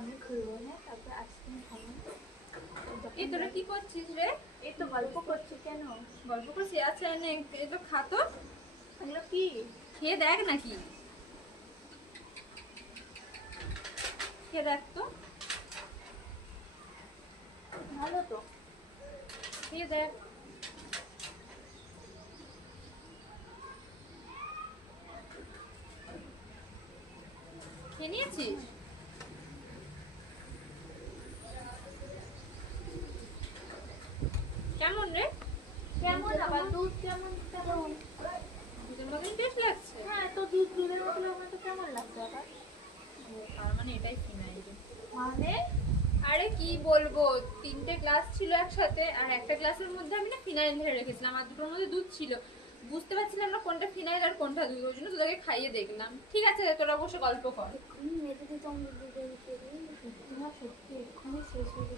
অনেক ঘুরবো, হ্যাঁ, তারপর আইসক্রিম খাবো। এই তোরা কি করছিস রে? এই তো গল্প করছি। কেন গল্প করছিস? আচ্ছা নে এগুলো খা তো। এগুলো কি? খেয়ে দেখ নাকি, খেয়ে দেখ তো, ভালো তো। খেয়ে দেখ। খেয়ে নিয়েছিস? কেমন রে? কেমন আবার দুধ? কেমন কেমন? দুধের মতন টেস্ট লাগছে। হ্যাঁ, তো দুধ দুধের মতো লাগবে তো কেমন লাগবে আবার? ও, তার মানে এটাই ফিনাইল। মানে আরে কি বলবো, তিনটে গ্লাস ছিল একসাথে, আর একটা গ্লাসের মধ্যে আমি না ফিনাইল ঢেলে রেখেছিলাম, আর দুটোর মধ্যে দুধ ছিল। বুঝতে পারছিলাম না কোনটা ফিনাইল আর কোনটা দুধ, ওই জন্য তোদেরকে খাইয়ে দেখলাম। ঠিক আছে তোরা বসে গল্প কর। এক্ষুনি মেঝেতে জঙ্গল দিয়ে দিতে, সত্যি না সত্যি এক্ষুনি শেষ হয়ে